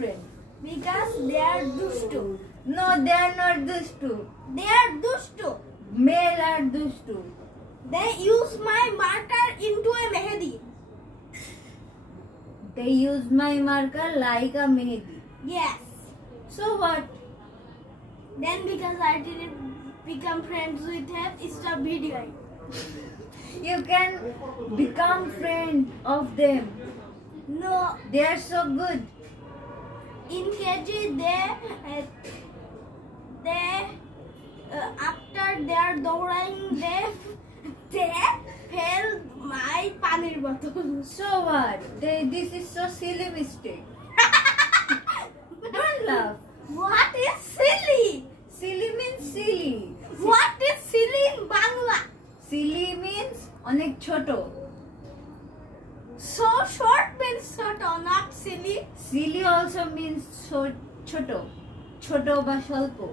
Because they are dustu. No, they are not dustu. They are dustu. Male are dustu. They use my marker into a mehdi. They use my marker like a mehdi. Yes. So what? Then because I didn't become friends with him, stop videoing. You can become friend of them. No. They are so good. In KG, after they are dowering, they fell my panir bottle. So what? This is so silly mistake. Don't laugh. What is silly? Silly means silly. What is silly in Bangla? Silly means onek choto. So short means short, not silly. Silly also means so choto. Choto ba sholpo.